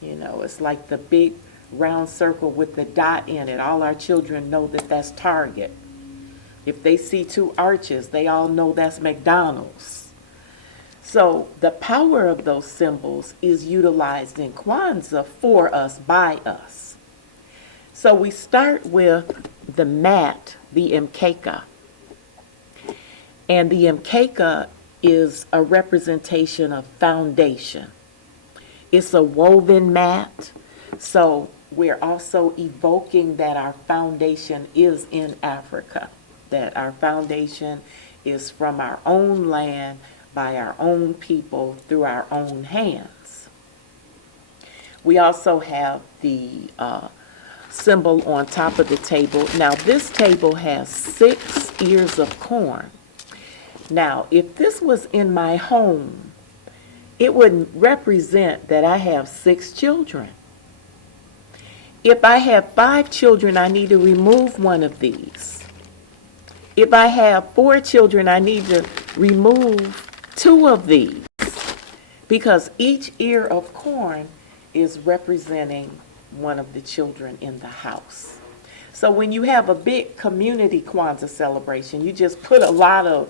You know, it's like the big round circle with the dot in it. All our children know that that's Target. If they see two arches, they all know that's McDonald's. So the power of those symbols is utilized in Kwanzaa for us, by us. So we start with the mat, the mkeka. And the mkeka is a representation of foundation. It's a woven mat, so we're also evoking that our foundation is in Africa, that our foundation is from our own land, by our own people, through our own hands. We also have the symbol on top of the table. Now, this table has 6 ears of corn. Now, if this was in my home, it would represent that I have 6 children. If I have 5 children, I need to remove one of these. If I have 4 children, I need to remove 2 of these, because each ear of corn is representing one of the children in the house. So when you have a big community Kwanzaa celebration, you just put a lot of,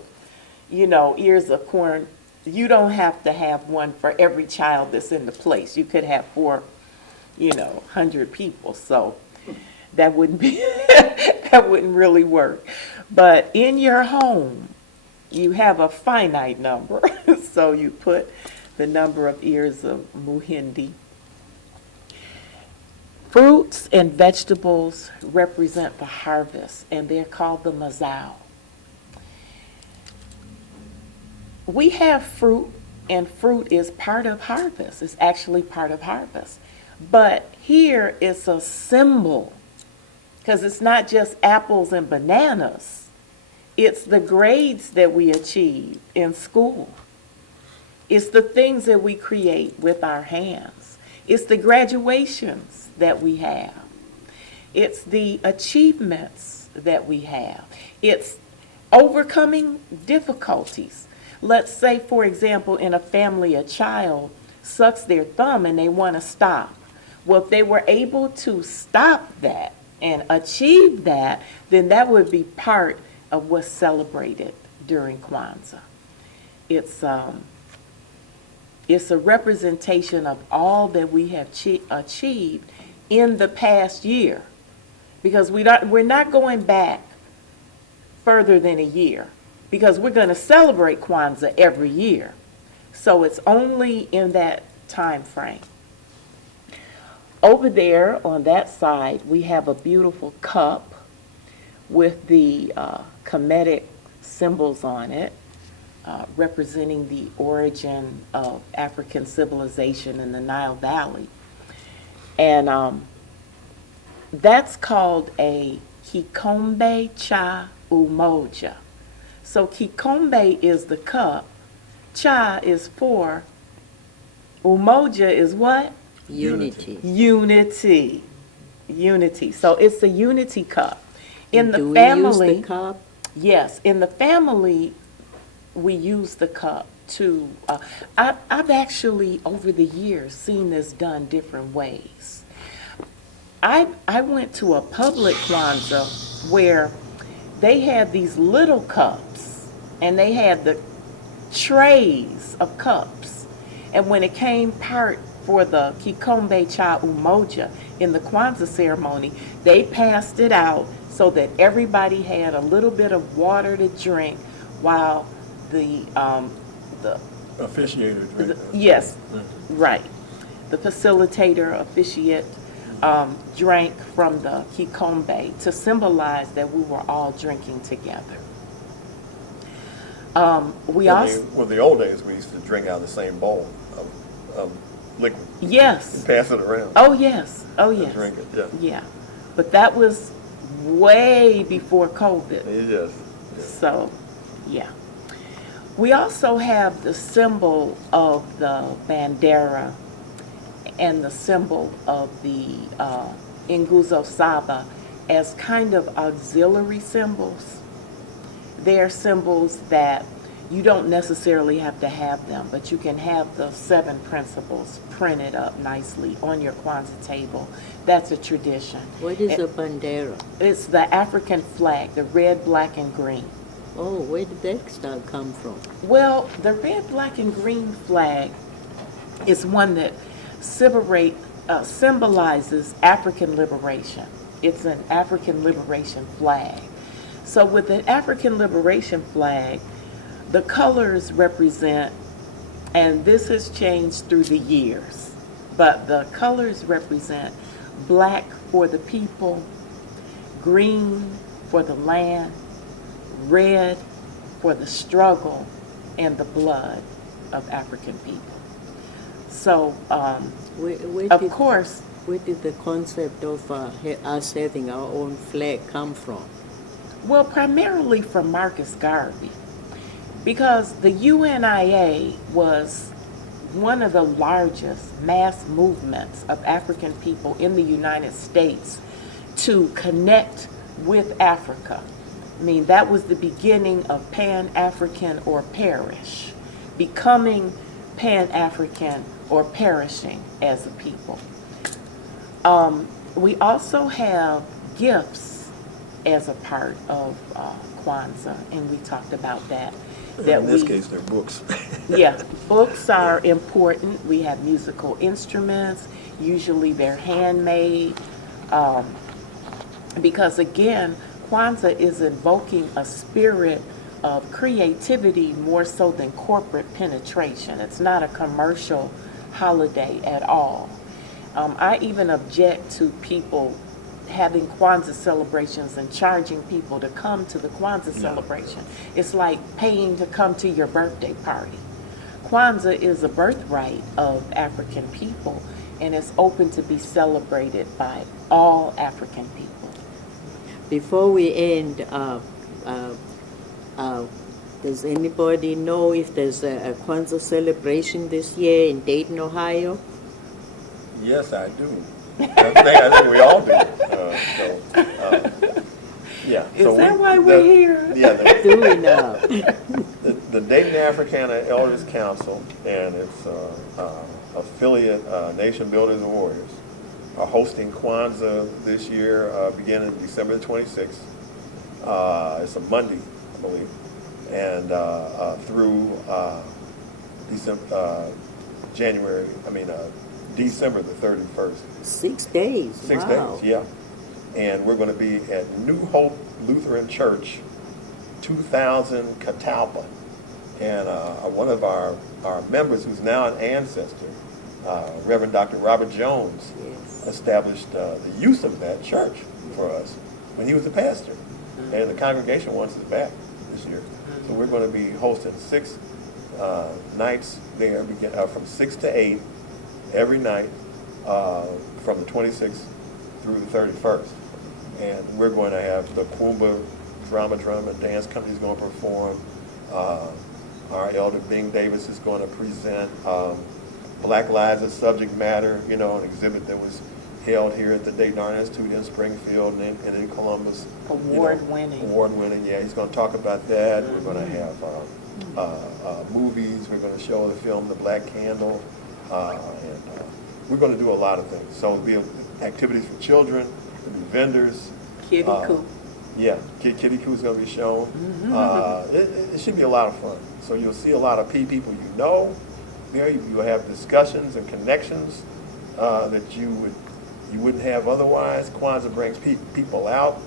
ears of corn. You don't have to have one for every child that's in the place. You could have 100 people. So that wouldn't be, that wouldn't really work. But in your home, you have a finite number. So you put the number of ears of muhindi. Fruits and vegetables represent the harvest, and they're called the mazao. We have fruit, and fruit is part of harvest. It's actually part of harvest. But here it's a symbol, because it's not just apples and bananas. It's the grades that we achieve in school. It's the things that we create with our hands. It's the graduations that we have. It's the achievements that we have. It's overcoming difficulties. Let's say, for example, in a family, a child sucks their thumb and they want to stop. Well, if they were able to stop that and achieve that, then that would be part of what's celebrated during Kwanzaa. It's a representation of all that we have achieved in the past year, because we're not going back further than a year, because we're going to celebrate Kwanzaa every year. So it's only in that time frame. Over there on that side, we have a beautiful cup with the Kemetic symbols on it, representing the origin of African civilization in the Nile Valley. And that's called a kikombe cha umoja. So kikombe is the cup, cha is 4, umoja is what? Unity. Unity. Unity. So it's a unity cup. In the Do family, we use the cup? yes, in the family, we use the cup to, I've actually, over the years, seen this done different ways. I went to a public Kwanzaa where they had these little cups, and they had the trays of cups. And when it came part for the kikombe cha umoja in the Kwanzaa ceremony, they passed it out so that everybody had a little bit of water to drink while the Officiator drink. yes, right. The facilitator, officiate, drank from the kikombe to symbolize that we were all drinking together. The old days, we used to drink out of the same bowl of liquid. Yes. And pass it around. Oh, yes. Oh, And yes. drink it, yeah. Yeah. But that was way before COVID. Yes. So, yeah. We also have the symbol of the bandera and the symbol of the Nguzo Saba as kind of auxiliary symbols. They're symbols that You don't necessarily have to have them, but you can have the 7 principles printed up nicely on your Kwanzaa table. That's a tradition. What is a bandera? It's the African flag, the red, black, and green. Oh, where did that start come from? Well, the red, black, and green flag is one that symbolizes African liberation. It's an African liberation flag. So with an African liberation flag, the colors represent, and this has changed through the years, but the colors represent black for the people, green for the land, red for the struggle and the blood of African people. So, of course, where did the concept of us having our own flag come from? well, primarily from Marcus Garvey, because the UNIA was one of the largest mass movements of African people in the United States to connect with Africa. I mean, that was the beginning of Pan-African or perish, becoming Pan-African or perishing as a people. We also have gifts as a part of Kwanzaa, and we talked about that. In this case, they're books. Yeah, books are important. We have musical instruments. Usually they're handmade. Because again, Kwanzaa is invoking a spirit of creativity more so than corporate penetration. It's not a commercial holiday at all. I even object to people having Kwanzaa celebrations and charging people to come to the Kwanzaa celebration. It's like paying to come to your birthday party. Kwanzaa is a birthright of African people, and it's open to be celebrated by all African people. Before we end, does anybody know if there's a Kwanzaa celebration this year in Dayton, Ohio? Yes, I do. I think we all do. Yeah. Is that why we're here? Yeah. Do we now? The Dayton Africana Elders Council and its affiliate Nation Builders and Warriors are hosting Kwanzaa this year, beginning December the 26th. It's a Monday, I believe, and through December the 31st. 6 days. 6 Wow. days, yeah. And we're going to be at New Hope Lutheran Church, 2000 Catalpa. And one of our members, who's now an ancestor, Reverend Dr. Robert Jones, established the use of that church for us when he was a pastor. And the congregation wants us back this year. So we're going to be hosting 6 nights there, from 6 to 8 every night from the 26th through the 31st. And we're going to have the Kumba Drum and Dance Company is going to perform. Our elder Bing Davis is going to present Black Lives as Subject Matter, an exhibit that was held here at the Dayton Art Institute in Springfield and in Columbus. Award-winning, yeah. He's going to talk about that. We're going to have movies. We're going to show the film The Black Candle. And we're going to do a lot of things. So it'll be activities for children, there'll be vendors. Kitty Coo. Yeah, Kitty Coo is going to be shown. It should be a lot of fun. So you'll see a lot of people you know there. You'll have discussions and connections that you wouldn't have otherwise. Kwanzaa brings people out.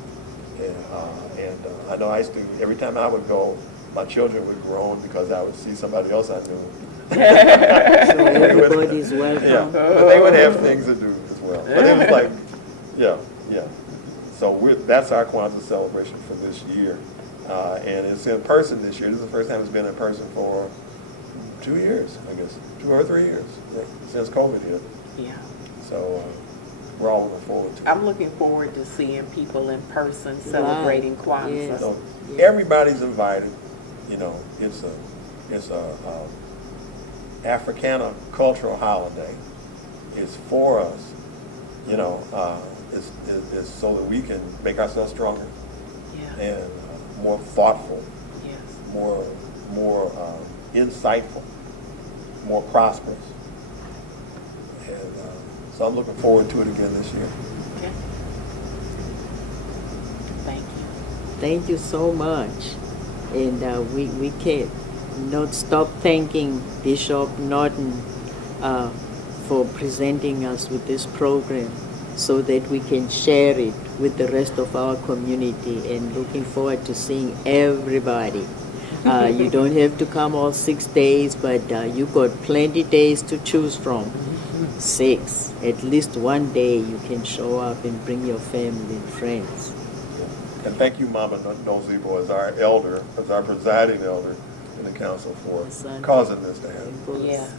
And I know I used to, every time I would go, my children would groan because I would see somebody else I knew. So everybody's welcome. Yeah, but they would have things to do as well. But it was like, yeah. So that's our Kwanzaa celebration for this year. And it's in person this year. This is the first time it's been in person for 2 years, I guess, 2 or 3 years since COVID hit. Yeah. So we're all looking forward to it. I'm looking forward to seeing people in person celebrating Kwanzaa. Yes. So everybody's invited. It's a Africana cultural holiday. It's for us. It's so that we can make ourselves stronger and more thoughtful, more more insightful, more prosperous. And so I'm looking forward to it again this year. Okay. Thank you. Thank you so much. And we can not stop thanking Bishop Norton for presenting us with this program so that we can share it with the rest of our community, and looking forward to seeing everybody. You don't have to come all 6 days, but you got plenty days to choose from. 6. At least one day you can show up and bring your family and friends. And thank you, Mama Nozipo, as our elder, as our presiding elder in the council, for causing this to happen. Yes.